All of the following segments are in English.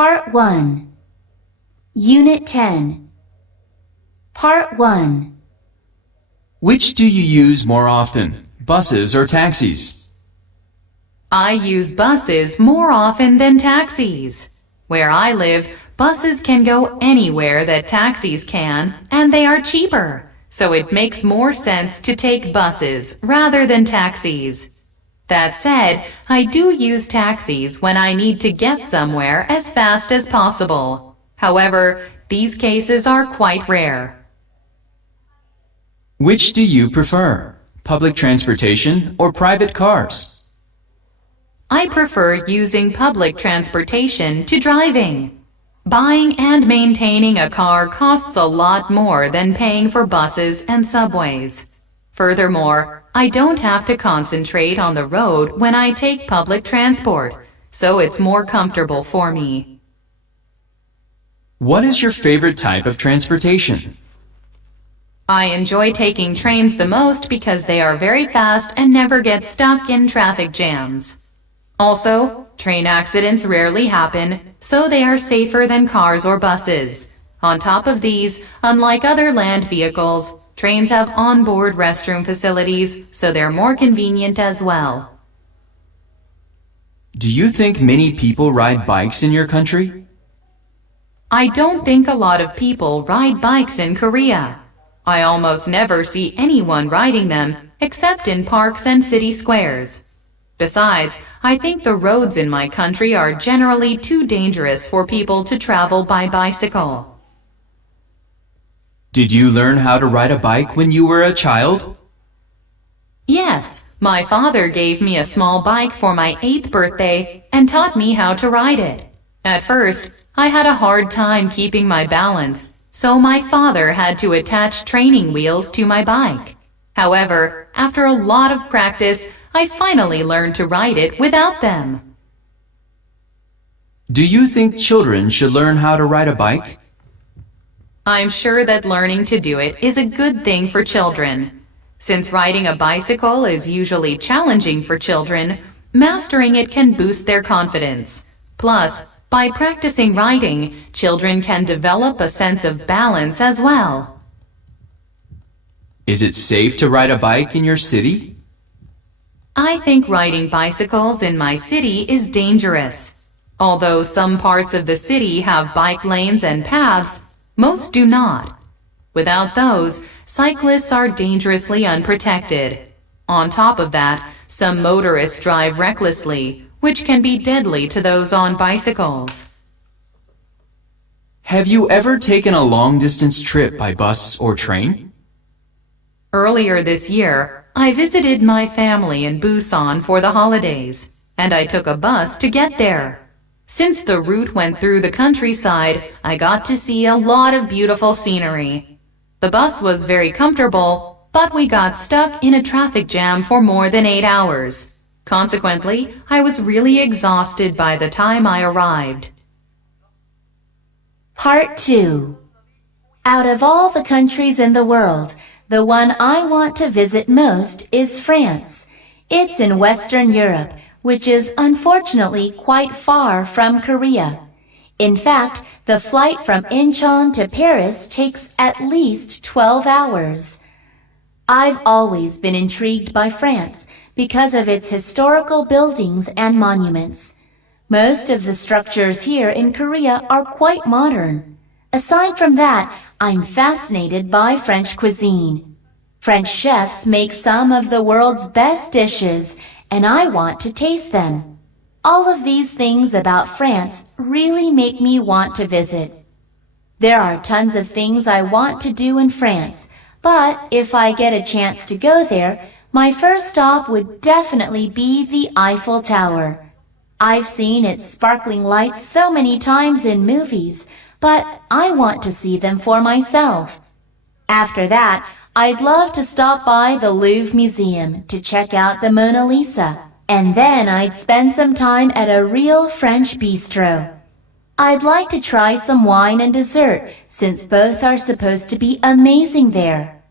Part 1. Unit 10. Part 1. Which do you use more often, buses or taxis? I use buses more often than taxis. Where I live, buses can go anywhere that taxis can, and they are cheaper, so it makes more sense to take buses rather than taxis. That said, I do use taxis when I need to get somewhere as fast as possible. However, these cases are quite rare. Which do you prefer, public transportation or private cars? I prefer using public transportation to driving. Buying and maintaining a car costs a lot more than paying for buses and subways. Furthermore, I don't have to concentrate on the road when I take public transport, so it's more comfortable for me. What is your favorite type of transportation? I enjoy taking trains the most because they are very fast and never get stuck in traffic jams. Also, train accidents rarely happen, so they are safer than cars or buses. On top of these, unlike other land vehicles, trains have onboard restroom facilities, so they're more convenient as well. Do you think many people ride bikes in your country? I don't think a lot of people ride bikes in Korea. I almost never see anyone riding them, except in parks and city squares. Besides, I think the roads in my country are generally too dangerous for people to travel by bicycle. Did you learn how to ride a bike when you were a child? Yes, my father gave me a small bike for my 8th birthday and taught me how to ride it. At first, I had a hard time keeping my balance, so my father had to attach training wheels to my bike. However, after a lot of practice, I finally learned to ride it without them. Do you think children should learn how to ride a bike? I'm sure that learning to do it is a good thing for children. Since riding a bicycle is usually challenging for children, mastering it can boost their confidence. Plus, by practicing riding, children can develop a sense of balance as well. Is it safe to ride a bike in your city? I think riding bicycles in my city is dangerous. Although some parts of the city have bike lanes and paths, most do not. Without those, cyclists are dangerously unprotected. On top of that, some motorists drive recklessly, which can be deadly to those on bicycles. Have you ever taken a long-distance trip by bus or train? Earlier this year, I visited my family in Busan for the holidays, and I took a bus to get there. Since the route went through the countryside, I got to see a lot of beautiful scenery. The bus was very comfortable, but we got stuck in a traffic jam for more than 8 hours. Consequently, I was really exhausted by the time I arrived. Part 2. Out of all the countries in the world, the one I want to visit most is France. It's in Western Europe, which is unfortunately quite far from Korea. In fact, the flight from Incheon to Paris takes at least 12 hours. I've always been intrigued by France because of its historical buildings and monuments. Most of the structures here in Korea are quite modern. Aside from that, I'm fascinated by French cuisine. French chefs make some of the world's best dishes, and I want to taste them. All of these things about France really make me want to visit. There are tons of things I want to do in France, but if I get a chance to go there, my first stop would definitely be the Eiffel Tower. I've seen its sparkling lights so many times in movies, but I want to see them for myself. After that, I'd love to stop by the Louvre Museum to check out the Mona Lisa, and then I'd spend some time at a real French bistro. I'd like to try some wine and dessert, since both are supposed to be amazing there.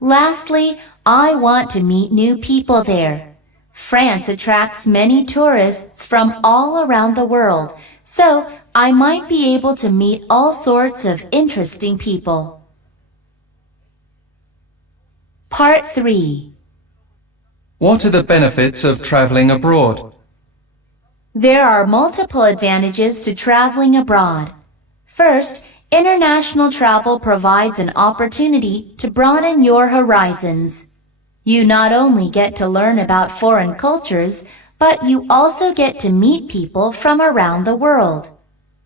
Lastly, I want to meet new people there. France attracts many tourists from all around the world, so I might be able to meet all sorts of interesting people. Part 3. What are the benefits of traveling abroad? There are multiple advantages to traveling abroad. First, international travel provides an opportunity to broaden your horizons. You not only get to learn about foreign cultures, but you also get to meet people from around the world.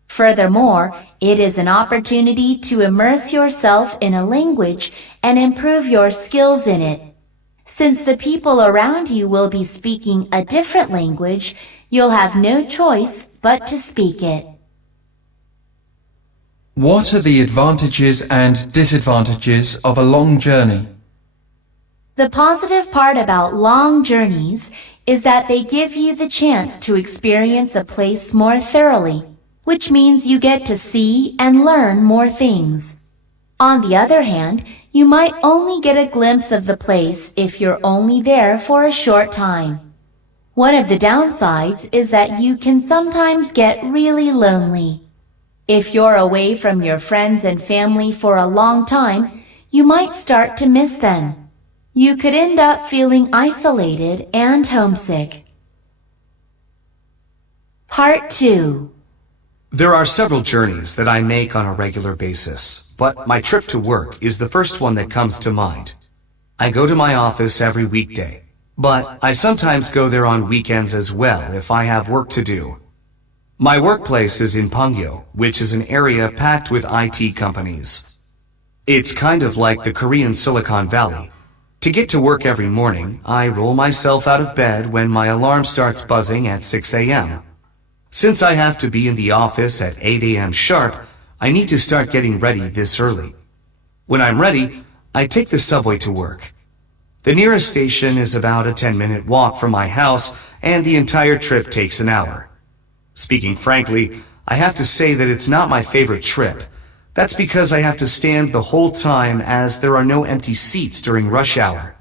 Furthermore, it is an opportunity to immerse yourself in a language and improve your skills in it. Since the people around you will be speaking a different language, you'll have no choice but to speak it. What are the advantages and disadvantages of a long journey? The positive part about long journeys is that they give you the chance to experience a place more thoroughly, which means you get to see and learn more things. On the other hand, you might only get a glimpse of the place if you're only there for a short time. One of the downsides is that you can sometimes get really lonely. If you're away from your friends and family for a long time, you might start to miss them. You could end up feeling isolated and homesick. Part 2. There are several journeys that I make on a regular basis, but my trip to work is the first one that comes to mind. I go to my office every weekday, but I sometimes go there on weekends as well if I have work to do. My workplace is in Pangyo, which is an area packed with IT companies. It's kind of like the Korean Silicon Valley. To get to work every morning, I roll myself out of bed when my alarm starts buzzing at 6 a.m. Since I have to be in the office at 8 a.m. sharp, I need to start getting ready this early. When I'm ready, I take the subway to work. The nearest station is about a 10-minute walk from my house, and the entire trip takes an hour. Speaking frankly, I have to say that it's not my favorite trip. That's because I have to stand the whole time as there are no empty seats during rush hour.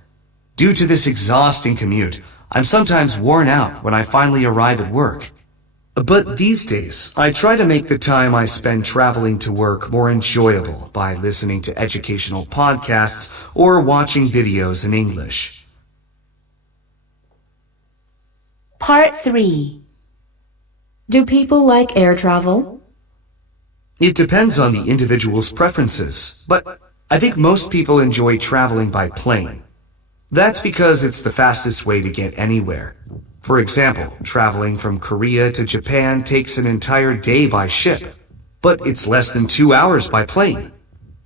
Due to this exhausting commute, I'm sometimes worn out when I finally arrive at work. But these days, I try to make the time I spend traveling to work more enjoyable by listening to educational podcasts or watching videos in English. Part 3. Do people like air travel? It depends on the individual's preferences, but I think most people enjoy traveling by plane. That's because it's the fastest way to get anywhere. For example, traveling from Korea to Japan takes an entire day by ship, but it's less than 2 hours by plane.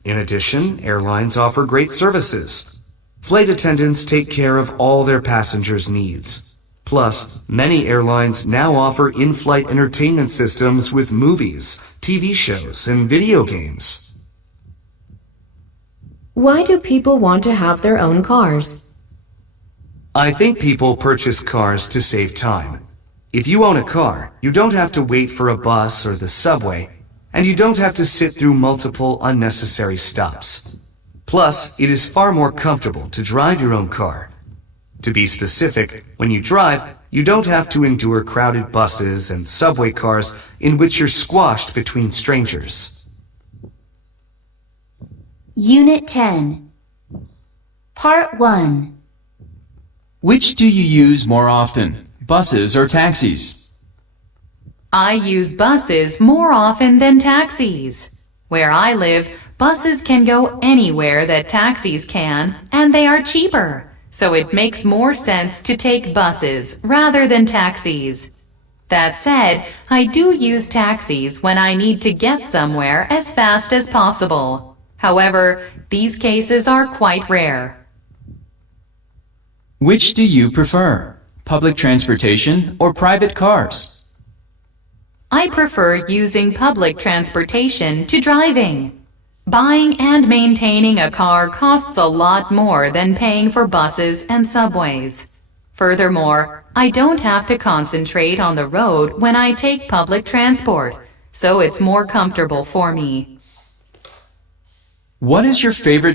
In addition, airlines offer great services. Flight attendants take care of all their passengers' needs. Plus, many airlines now offer in-flight entertainment systems with movies, TV shows, and video games. Why do people want to have their own cars? I think people purchase cars to save time. If you own a car, you don't have to wait for a bus or the subway, and you don't have to sit through multiple unnecessary stops. Plus, it is far more comfortable to drive your own car. To be specific, when you drive, you don't have to endure crowded buses and subway cars in which you're squashed between strangers. Unit 10. Part 1. Which do you use more often, buses or taxis? I use buses more often than taxis. Where I live, buses can go anywhere that taxis can, and they are cheaper. So it makes more sense to take buses rather than taxis. That said, I do use taxis when I need to get somewhere as fast as possible. However, these cases are quite rare. Which do you prefer, public transportation or private cars? I prefer using public transportation to driving. Buying and maintaining a car costs a lot more than paying for buses and subways. Furthermore, I don't have to concentrate on the road when I take public transport, so it's more comfortable for me. What is your favorite